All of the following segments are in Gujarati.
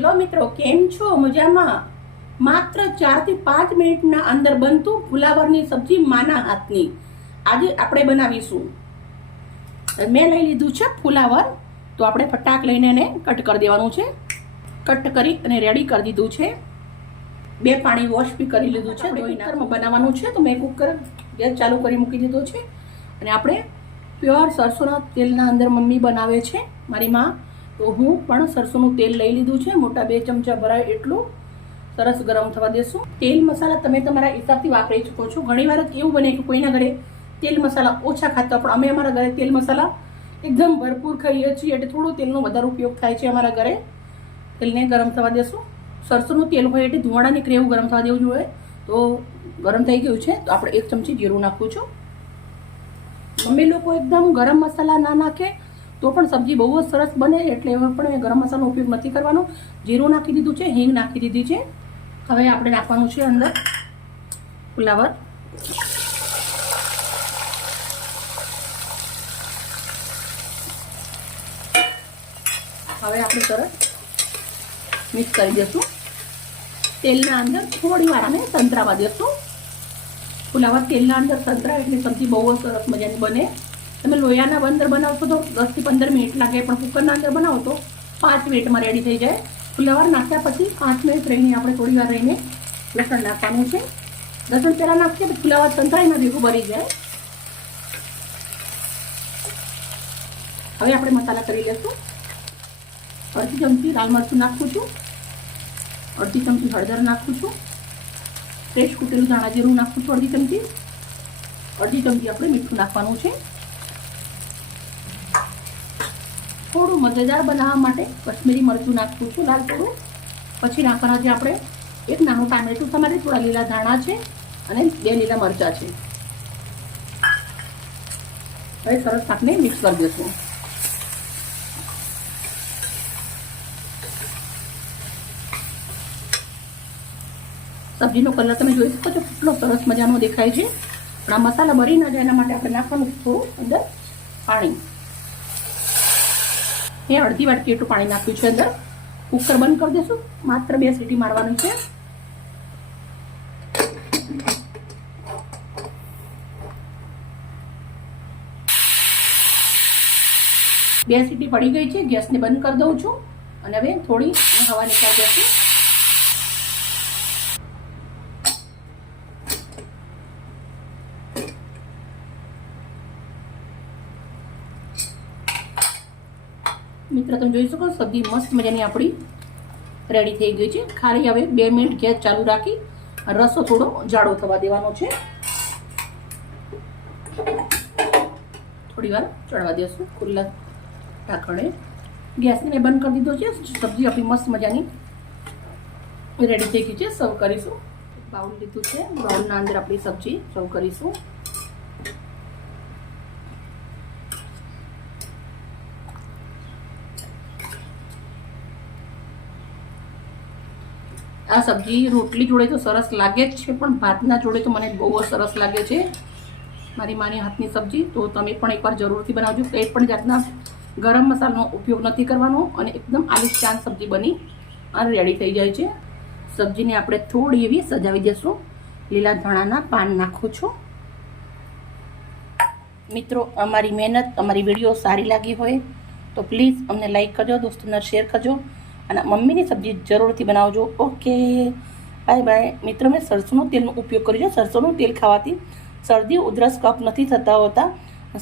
હેલો મિત્રો કેમ છો? મજામાં? માત્ર ચારથી પાંચ મિનિટના અંદર બનતું ફુલાવરની સબ્જી માના હાથની. આજે આપણે બનાવીશું. મેં લઈ લીધું છે ફુલાવર. તો આપણે ફટાક લઈને એને કટ કરી દેવાનું છે. કટ કરી અને રેડી કરી દીધું છે. બે પાણી વોશ બી કરી લીધું છે. કુકરમાં બનાવવાનું છે. તો મેં કુકર ગેસ ચાલુ કરી મૂકી દીધો છે. અને આપણે પ્યોર સરસોના તેલના અંદર મમ્મી બનાવે છે. મારી માં તો હું પણ સરસોનું તેલ લઈ લીધું છે. મોટા બે ચમચા ભરાય એટલું. સરસ ગરમ થવા દેશું. તેલ મસાલા તમે તમારા હિસાબથી વાપરી શકો છો. ઘણી વાર એવું બને કે કોઈના ઘરે તેલ મસાલા ઓછા ખાતા પણ અમે અમારા ઘરે તેલ મસાલા એકદમ ભરપૂર ખાઈએ છીએ એટલે થોડું તેલનો વધારે ઉપયોગ થાય છે અમારા ઘરે. તેલને ગરમ થવા દેશું. સરસોનું તેલ હોય એટલે ધુવાડા નીકળે ગરમ થવા દેવું જોઈએ. તો ગરમ થઈ ગયું છે. તો આપણે એક ચમચી જીરું નાખું છું. મમ્મી લોકો એકદમ ગરમ મસાલા ના નાખે. તો પણ સબ્જી બહુ જ સરસ બને, એટલે હવે પણ ગરમ મસાલાનો ઉપયોગ નથી કરવાનો. જીરું નાખી દીધું છે, હિંગ નાખી દીધી છે. હવે આપણે નાખવાનું છે અંદર ફુલાવર હવે આપણે સરસ મિક્સ કરી દઈશું. તેલના અંદર થોડી વાર આને સંતરાવા દઈશું. ફુલાવર તેલના અંદર સંતરા એટલે સબ્જી બહુ જ સરસ મજાની બને. તમે લોયાના અંદર બનાવશો તો દસથી પંદર મિનિટ લાગે, પણ કુકરના અંદર બનાવો તો પાંચ મિનિટમાં રેડી થઈ જાય. ફુલાવર નાખ્યા પછી પાંચ મિનિટ રહીને આપણે થોડી વાર રહીને લસણ નાખવાનું છે. લસણ પહેલાં નાખીએ તો ફુલાવર સંતરાઈમાં ભેગું ભરી જાય. હવે આપણે મસાલા કરી લઈશું અડધી ચમચી લાલ મરચું નાખું છું. અડધી ચમચી હળદર નાખું છું. ફ્રેશ કૂટેલું ધાણા જીરું નાખું છું અડધી ચમચી. અડધી ચમચી આપણે મીઠું નાખવાનું છે. થોડું મજેદાર બનાવવા માટે કશ્મીરી મરચું નાખું છું, લાલ થોડું. પછી નાખવાના છે આપણે એક નાનું ટામેટું, તમારે થોડા લીલા ધાણા છે અને બે લીલા મરચાં છે. હવે સરસ શાકને મિક્સ કરી દઈશું સબ્જીનો કલર તમે જોઈ શકો છો, કેટલો સરસ મજાનો દેખાય છે. પણ આ મસાલા બરી ના જાય એના માટે આપણે નાખવાનું થોડું અંદર પાણી. મેં અડધી વાટકી એટલું પાણી નાખ્યું છે અંદર. કુકર બંધ કરી દઈશું માત્ર બે સીટી મારવાનું છે. બે સીટી પડી ગઈ છે. ગેસને બંધ કરી દઉં છું. અને હવે થોડી હવા નીકળી દઈશું. મિત્ર, તમે જોઈ શકો સબ્જી મસ્ત મજાની આપણી રેડી થઈ ગઈ છે. ખાલી હવે બે મિનિટ ગેસ ચાલુ રાખી, રસો થોડો જાડો થવા દેવાનો છે. થોડી વાર ચડવા દેશું, ખુલ્લા ઢાંકણે. ગેસને મેં બંધ કરી દીધો છે. સબ્જી આપણી મસ્ત મજાની રેડી થઈ ગઈ છે. સર્વ કરીશું. બાઉલ લીધું છે. બાઉલના અંદર આપણી સબ્જી સર્વ કરીશું. આ સબ્જી રોટલી જોડે તો સરસ લાગે જ છે, પણ ભાતના જોડે તો મને બહુ જ સરસ લાગે છે. મારી માની હાથની સબ્જી, તો તમે પણ એકવાર જરૂરથી બનાવજો. કંઈ પણ જાતના ગરમ મસાલાનો ઉપયોગ નથી કરવાનો અને એકદમ આલિશાન સબ્જી બની અને રેડી થઈ જાય છે. સબ્જીને આપણે થોડી એવી સજાવી દઈશું લીલા ધાણાના પાન નાખું છું. મિત્રો, અમારી મહેનત, અમારી વીડિયો સારી લાગી હોય તો પ્લીઝ અમને લાઈક કરજો, દોસ્તોને શેર કરજો. અને મમ્મીની સબ્જી જરૂરથી બનાવજો. ઓકે બાય બાય મિત્રો મેં સરસોનું તેલનો ઉપયોગ કર્યો છે સરસોનું તેલ ખાવાથી શરદી, ઉધરસ, કફ નથી થતા હોતા.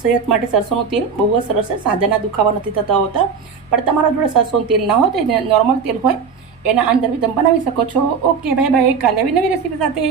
સેહત માટે સરસોનું તેલ બહુ જ સરસ છે. સાંજાના દુખાવા નથી થતા હોતા. પણ તમારા જોડે સરસોનું તેલ ના હોય તો એને નોર્મલ તેલ હોય, એના અંદર બી તમે બનાવી શકો છો. ઓકે બાય બાય કાલે આવી નવી રેસીપી સાથે.